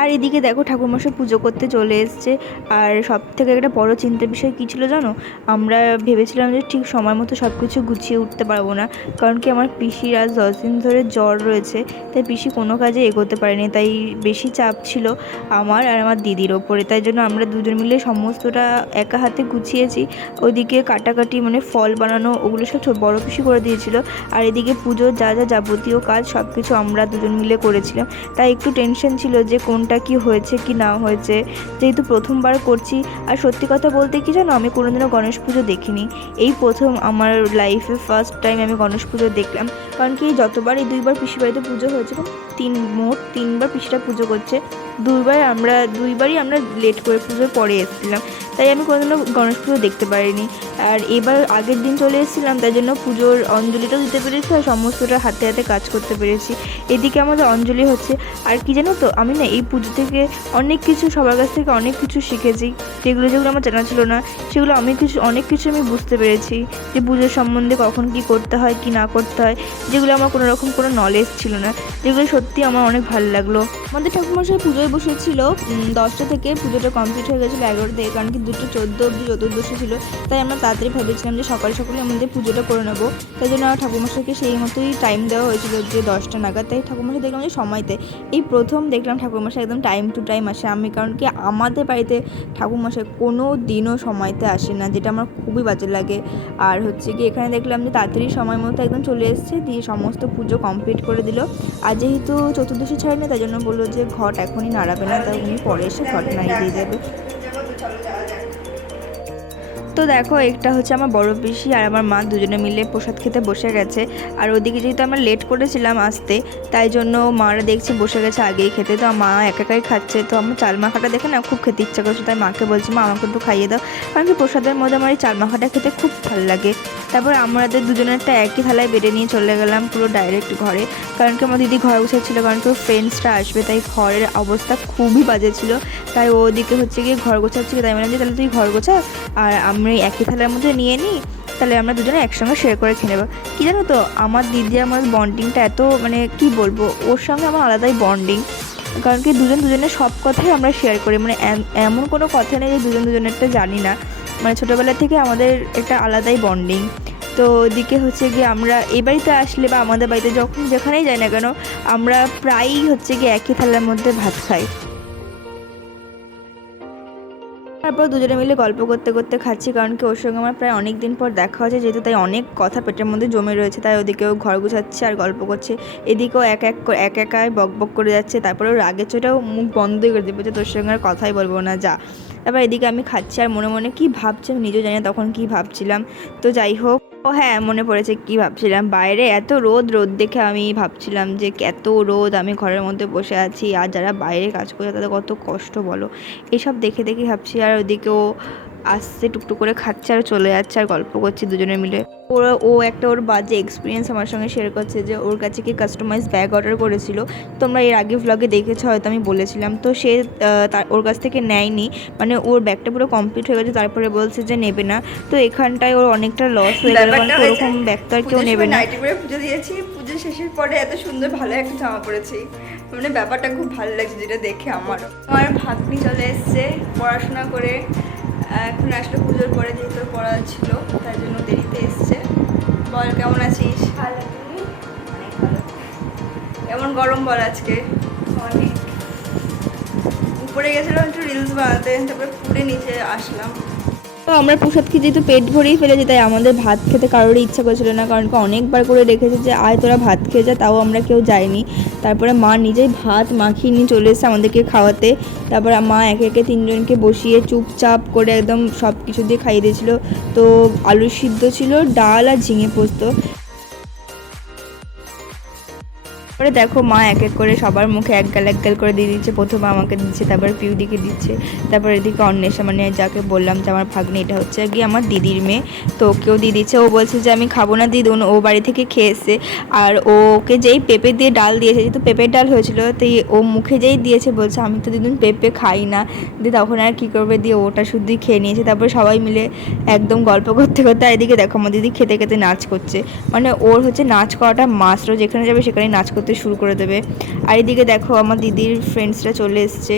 আর এদিকে দেখো ঠাকুরমশাই পুজো করতে চলে এসছে। আর সব থেকে একটা বড় চিন্তার বিষয় কী ছিল জানো, আমরা ভেবেছিলাম যে ঠিক সময় মতো সব কিছু গুছিয়ে উঠতে পারবো না, কারণ কি আমার পিসির আজ 10 দিন ধরে জ্বর রয়েছে। তাই পিসি কোনো কাজে এগোতে পারেনি, তাই বেশি চাপ ছিল আমার আর আমার দিদির ওপরে। তাই জন্য আমরা দুজন মিলে সমস্তটা একা হাতে গুছিয়েছি। ওইদিকে কাটাকাটি মানে ফল বানানো ওগুলো সব বড় পিসি করে দিয়েছিল। আর এদিকে পুজোর যা যা যাবতীয় কাজ সব কিছু আমরা দুজন মিলে করেছিলাম। তাই একটু টেনশন ছিল যে কোনটা কি হয়েছে কি না হয়েছে, যেহেতু প্রথমবার করছি। আর সত্যি কথা বলতে কি জানো, আমি কোনোদিনও গণেশ পুজো দেখিনি। এই প্রথম আমার লাইফে ফার্স্ট টাইম আমি গণেশ পুজো দেখলাম। কারণ কি যতবার এই 2বার পিসির বাড়িতে পুজো হয়েছে, মোট 3বার পিসিটা পুজো করছে। দুইবারই আমরা লেট করে পুজোর পরে এসেছিলাম, তাই আমি কোনোদিনও গণেশ পুজো দেখতে পারিনি। আর এবার আগের দিন চলে এসেছিলাম, তাই জন্য পুজোর অঞ্জলিটাও দিতে পেরেছি আর সমস্তটা হাতে হাতে কাজ করতে পেরেছি। এদিকে আমাদের অঞ্জলি হচ্ছে। আর কি জানো তো, আমি না এই পুজো থেকে অনেক কিছু সবার কাছ থেকে অনেক কিছু শিখেছি, যেগুলো যেগুলো আমার জানা ছিল না সেগুলো অনেক কিছু আমি বুঝতে পেরেছি, যে পুজোর সম্বন্ধে কখন কি করতে হয় কি না করতে হয়, যেগুলো আমার কোনো রকম কোনো নলেজ ছিল না, যেগুলো সত্যি আমার অনেক ভালো লাগলো। আমাদের ঠাকুরমশাই পুজোয় বসেছিল 10টা থেকে, পুজোটা কমপ্লিট হয়ে গেছিলো 11টা থেকে, কারণ কি 2:14 অবধি চতুর্দশী ছিল। তাই আমরা তাড়াতাড়ি ভেবেছিলাম যে সকালে সকালে আমাদের পুজোটা করে নেবো। তাই জন্য আমার ঠাকুরমশাইকে সেই মতোই টাইম দেওয়া হয়েছিল যে 10টা নাগাদ। তাই ঠাকুরমশাই দেখলাম যে সময়তে, এই প্রথম দেখলাম ঠাকুরমশাই একদম টাইম টু টাইম আসে। আমি কারণ কি আমাদের বাড়িতে ঠাকুরমশাই কোনো দিনও সময়তে আসে না, যেটা আমার খুবই বাজে লাগে। আর হচ্ছে কি এখানে দেখলাম যে তাড়াতাড়ি সময় মতো একদম চলে এসেছে, দিয়ে সমস্ত পুজো কমপ্লিট করে দিল। আর যেহেতু চতুর্দশী ছাড়ে না, তাই জন্য বললো যে ঘট এখনই নাড়াবে না, তাই উনি পরে এসে ঘট নাড়িয়ে দিয়ে যাবে। তো দেখো, একটা হচ্ছে আমার বড় পিসি আর আমার মা দুজনে মিলে প্রসাদ খেতে বসে গেছে। আর ওদিকে যেহেতু আমরা লেট করেছিলাম আসতে, তাই জন্য মারা দেখছি বসে গেছে আগেই খেতে। তো মা একাই খাচ্ছে, তো আমার চাল মাখাটা দেখে না খুব খেতে ইচ্ছা করছে, তাই মাকে বলছি মা আমাকে একটু খাইয়ে দাও, কারণ কি প্রসাদের মধ্যে আমার এই চাল মাখাটা খেতে খুব ভালো লাগে। তারপর আমাদের দুজনেরটা একই থালায় বেড়ে নিয়ে চলে গেলাম পুরো ডাইরেক্ট ঘরে, কারণ কি আমার দিদি ঘর গুছাচ্ছিলো, কারণ কি ওর ফ্রেন্ডসরা আসবে, তাই ঘরের অবস্থা খুবই বাজে ছিল। তাই ওদিকে হচ্ছে গিয়ে ঘর গোছাচ্ছিল, তাই মানে যে তাহলে তুই ঘর গোছা আর আমি একই থালার মধ্যে নিয়ে নিই, তাহলে আমরা দুজনে একসঙ্গে শেয়ার করে খেয়ে নেবো। কী জানো তো, আমার দিদি আমার বন্ডিংটা এত মানে কি বলবো, ওর সঙ্গে আমার আলাদাই বন্ডিং। কারণ কি দুজনের সব কথাই আমরা শেয়ার করি, মানে এমন কোনো কথা নেই যে দুজনেরটা জানি না, মানে ছোটোবেলা থেকে আমাদের একটা আলাদাই বন্ডিং। তো ওদিকে হচ্ছে গিয়ে আমরা এই বাড়িতে আসলে বা আমাদের বাড়িতে যখন যেখানেই যাই না কেন, আমরা প্রায়ই হচ্ছে গিয়ে একই থালার মধ্যে ভাত খাই। তারপর দুজনে মিলে গল্প করতে করতে খাচ্ছি, কারণ কি ওর সঙ্গে আমার প্রায় অনেক দিন পর দেখা হচ্ছে, যেহেতু তাই অনেক কথা পেটের মধ্যে জমে রয়েছে। তাই ওদিকেও ঘর গুছাচ্ছে আর গল্প করছে, এদিকেও একাই বক বক করে যাচ্ছে। তারপরে ওর রাগের চোটাও মুখ বন্ধই করে দেবে যে তোর সঙ্গে আর কথাই বলবো না, যা। তারপর এদিকে আমি খাচ্ছি আর মনে মনে কী ভাবছি আমি নিজেও জানি না তখন কী ভাবছিলাম। তো যাই হোক, ও হ্যাঁ মনে পড়েছে কী ভাবছিলাম, বাইরে এত রোদ দেখে আমি ভাবছিলাম যে এত রোদ, আমি ঘরের মধ্যে বসে আছি আর যারা বাইরে কাজ করছে তাদের কত কষ্ট বলো, এইসব দেখে দেখে ভাবছি। আর ওদিকেও আসছে টুকটুক করে খাচ্ছে আর চলে যাচ্ছে আর গল্প করছি দুজনে মিলে। ও একটা ওর বাজে এক্সপিরিয়েন্স আমার সঙ্গে শেয়ার করছে যে ওর কাছে কি কাস্টমাইজ ব্যাগ অর্ডার করেছিল, তোমরা এর আগে ভ্লগে দেখেছো হয়তো, আমি বলেছিলাম। তো সে ওর কাছ থেকে নেয়নি, মানে ওর ব্যাগটা পুরো কমপ্লিট হয়ে গেছে, তারপরে বলছে যে নেবে না। তো এখানটায় ওর অনেকটা লস হয়ে গেল, কারণ ওরকম ব্যাগ তো আর কেউ নেবে না। নাইটি পরে পুজো দিয়েছি, পুজো শেষের পরে এত সুন্দর ভালো একটা জামা পরেছি, মানে ব্যাপারটা খুব ভালো লাগছে যেটা দেখে। আমার ভাগ্নি চলে এসছে পড়াশোনা করে, এখন আসলে পুজোর পরে যেহেতু পড়া ছিল তাই জন্য দেরিতে এসছে। বল কেমন আছিস? ভালো, তুমি? অনেক ভালো। কেমন গরম বল আজকে? অনেক। উপরে গেছিলাম একটু রিলস বানাতে, তারপরে পুরে নিচে আসলাম। তো আমরা প্রসাদ খেয়ে যেহেতু পেট ভরেই ফেলেছি, তাই আমাদের ভাত খেতে কারোরই ইচ্ছা করছিল না, কারণ অনেকবার করে রেখেছে যে আয় তোরা ভাত খেয়ে যা, তাও আমরা কেউ যাইনি। তারপরে মা নিজেই ভাত মাখিয়ে নিয়ে চলে এসেছে আমাদেরকে খাওয়াতে। তারপরে মা একে একে তিনজনকে বসিয়ে চুপচাপ করে একদম সব কিছু দিয়ে খাইয়ে দিয়েছিলো। তো আলু সিদ্ধ ছিল, ডাল আর ঝিঙে পোস্ত। তারপরে দেখো মা এক এক করে সবার মুখে এক গাল করে দিয়ে দিচ্ছে, প্রথমে আমাকে দিচ্ছে, তারপরে পিউদিকে দিচ্ছে, তারপর এদিকে অন্বেষা মানে যাকে বললাম যে আমার ভাগ্নে, এটা হচ্ছে গিয়ে আমার দিদির মেয়ে, তো ওকেও দিয়ে দিচ্ছে। ও বলছে যে আমি খাবো না দিদি, ও বাড়ি থেকে খেয়ে এসছে। আর ওকে যেই পেঁপে দিয়ে ডাল দিয়েছে, যেহেতু পেঁপের ডাল হয়েছিল, তো ও মুখে যেই দিয়েছে বলছে আমি তো দিদুন পেঁপে খাই না, দিয়ে তখন আর কী করবে, দিয়ে ওটা শুধুই খেয়ে নিয়েছে। তারপরে সবাই মিলে একদম গল্প করতে করতে, আর এদিকে দেখো আমার দিদি খেতে খেতে নাচ করছে, মানে ওর হচ্ছে নাচ করাটা মাস্ট, যেখানে যাবে সেখানেই নাচ করতে করতে শুরু করে দেবে। আর এদিকে দেখো আমার দিদির ফ্রেন্ডসরা চলে এসছে,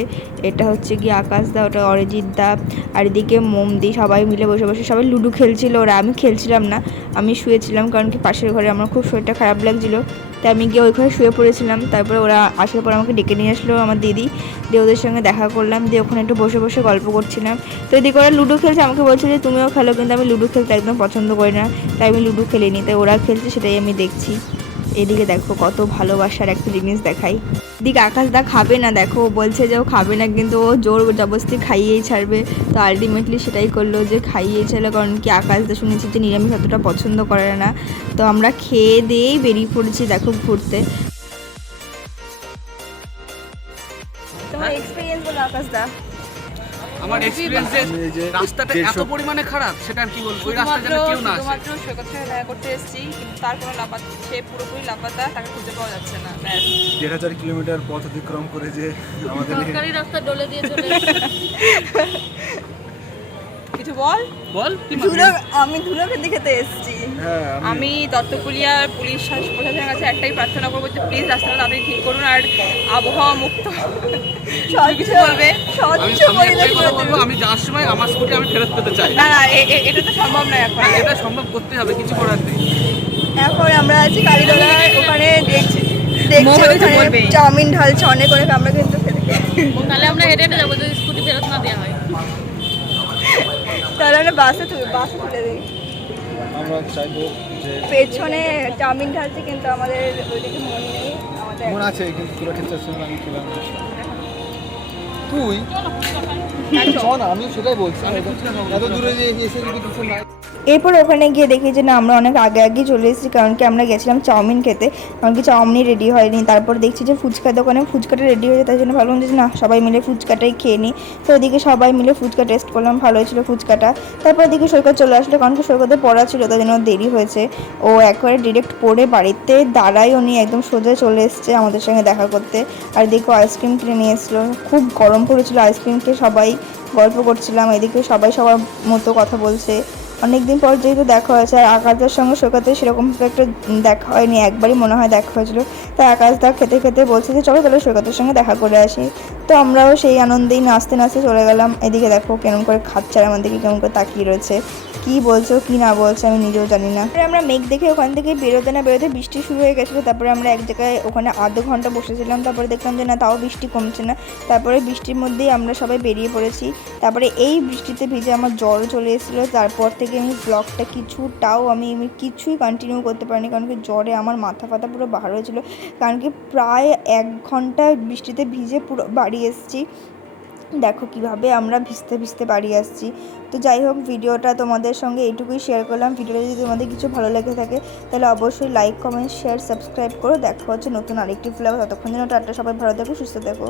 এটা হচ্ছে কি আকাশ দা, ওটা অরিজিৎ দা, আর এদিকে মোমদি, সবাই মিলে বসে বসে সবাই লুডো খেলছিল। ওরা, আমি খেলছিলাম না, আমি শুয়েছিলাম, কারণ কি পাশের ঘরে আমার খুব শরীরটা খারাপ লাগছিলো, তাই আমি গিয়ে ওই ঘরে শুয়ে পড়েছিলাম। তারপরে ওরা আসার পর আমাকে ডেকে নিয়ে আসলো আমার দিদি, দিয়ে ওদের সঙ্গে দেখা করলাম, দিয়ে ওখানে একটু বসে বসে গল্প করছিলাম। তো এদিকে ওরা লুডো খেলছে, আমাকে বলছে যে তুমিও খেলো, কিন্তু আমি লুডো খেলতে একদম পছন্দ করি না, তাই আমি লুডো খেলিনি, তাই ওরা খেলছে সেটাই আমি দেখছি। এদিকে দেখো কত ভালোবাসার একটা জিনিস দেখাই। এদিকে আকাশ দা খাবে না, দেখো বলছে যে ও খাবে না, কিন্তু ও জোর জবরদস্তি খাইয়েই ছাড়বে। তো আলটিমেটলি সেটাই করলো, যে খাইয়েই ছাড়লো, কারণ কি আকাশ দা শুনেছি যে নিরামিষ অতটা পছন্দ করে না। তো আমরা খেয়ে দিয়েই বেরিয়ে পড়েছি দেখো ঘুরতে। তোমার এক্সপিরিয়েন্স বলো আকাশ দা। আমার এক্সপেরিয়েন্স যে রাস্তাটা এত পরিমাণে খারাপ সেটা আর কি বলবো, ওই রাস্তা যেন কেউ না আসে। শুধুমাত্র সৈকত থেকে দেখা করতে এসেছি, কিন্তু তার কোনো লাপাত্তা, সে পুরোপুরি লাপাত্তা, তাকে খুঁজে পাওয়া যাচ্ছে না। 1,500 কিলোমিটার পথ অতিক্রম করে যে আমাদের সরকারি রাস্তা ডলে দিয়ে চলে কিছু বল বল কি আমি ধুলো খেতে খেতে এসেছি। হ্যাঁ আমি দত্তকুলিয়ার পুলিশ প্রশাসনের কাছে একটাই প্রার্থনা করবো যে প্লিজ রাস্তাটা তাড়াতাড়ি ঠিক করুন, আর আবহাওয়া মুক্ত কিছু বলবে। আমি সামনে একটাই কথা বলবো, আমি যাওয়ার সময় আমার স্কুটি আমি ফেরত পেতে চাই। না না, এটা তো সম্ভব নয় এখন। এটা সম্ভব করতে হবে, কিছু করার নেই। এখন আমরা আছি কালীতলায়, ওখানে দেখছি মৌমিতা কিছু ওখানে বলবে? চাউমিন ঢালছে অনেক, অনেক আমরা কিন্তু খেতে তাহলে আমরা হেঁটে হেঁটে যাবো যদি স্কুটি ফেরত না দেওয়া হয়। তাহলে আমরা বাসে তুলে দিই। আমরা চাইবো যে পেছনে চাউমিন ঢালছে, কিন্তু আমাদের ওইদিকে মন নেই আমাদের। মন আছে, কিন্তু তোরা খেতে চাচ্ছিস না, আমি খেলাম না। তুই শোন, আমি সেটাই বলছি, এত দূরে যে এসে যদি কিছু না। এরপর ওখানে গিয়ে দেখি যে না, আমরা অনেক আগে আগে চলে এসেছি, কারণ কি আমরা গেছিলাম চাউমিন খেতে, কারণ কি চাউমিন রেডি হয়নি। তারপর দেখছি যে ফুচকা দোকানে ফুচকাটা রেডি হয়েছে, তাই জন্য ভাবলাম যে না সবাই মিলে ফুচকাটাই খেয়ে নিই। তো ওদিকে সবাই মিলে ফুচকা টেস্ট করলাম, ভালো হয়েছিল ফুচকাটা। তারপর ওদিকে সৈকত চলে আসলো, কারণ কি সৈকতে পড়া ছিল, তাই জন্য দেরি হয়েছে। ও একবারে ডিরেক্ট পড়ে বাড়িতে দাঁড়াই উনি একদম সোজা চলে এসছে আমাদের সঙ্গে দেখা করতে। আর দেখো আইসক্রিম কিনে নিয়ে এসেছিলো, খুব গরম পড়েছিল, আইসক্রিম খেয়ে সবাই গল্প করছিলাম, এদিকে সবাই সবার মতো কথা বলছে। অনেকদিন পর যেহেতু দেখা হয়েছে, আর আকাশদার সঙ্গে সৈকতের সেরকম একটা দেখা হয়নি, একবারই মনে হয় দেখা হয়েছিল। তাই আকাশদা খেতে খেতে বলছে যে চলো তাহলে সৈকতের সঙ্গে দেখা করে আসি। তো আমরাও সেই আনন্দেই নাচতে নাচতে চলে গেলাম। এদিকে দেখো কেমন করে খাচ্ছে, আর আমার দিকে কেমন করে তাকিয়ে রয়েছে, কি বলছো কি না বলছে আমি নিজেও জানি না। আমরা মেঘ দেখে ওখান থেকে বেরোতে না বেরোতে বৃষ্টি শুরু হয়ে গেছিলো। তারপরে আমরা এক জায়গায় ওখানে আধা ঘন্টা বসেছিলাম, তারপরে দেখলাম যে না তাও বৃষ্টি কমছে না। তারপরে বৃষ্টির মধ্যেই আমরা সবাই বেরিয়ে পড়েছি। তারপরে এই বৃষ্টিতে ভিজে আমার জ্বর চলে এসেছিলো, তারপর থেকে আমি ব্লগটা কিছুটাও আমি কিছুই কন্টিনিউ করতে পারিনি, কারণ কি জ্বরে আমার মাথা ফাতা পুরো বার হয়েছিলো, কারণ কি প্রায় 1 ঘন্টা বৃষ্টিতে ভিজে পুরো বাড়ি এসেছি। দেখো কিভাবে আমরা ভিজতে ভিজতে বাড়ি আসছি। তো যাই হোক, ভিডিওটা তোমাদের সঙ্গে এইটুকুই শেয়ার করলাম। ভিডিওটা যদি তোমাদের কিছু ভালো লেগে থাকে তাহলে অবশ্যই লাইক কমেন্ট শেয়ার সাবস্ক্রাইব করো। দেখা হচ্ছে নতুন আরেকটি ব্লগ, ততক্ষণ যেন টাটা, সবাই ভালো থেকো সুস্থ থেকো।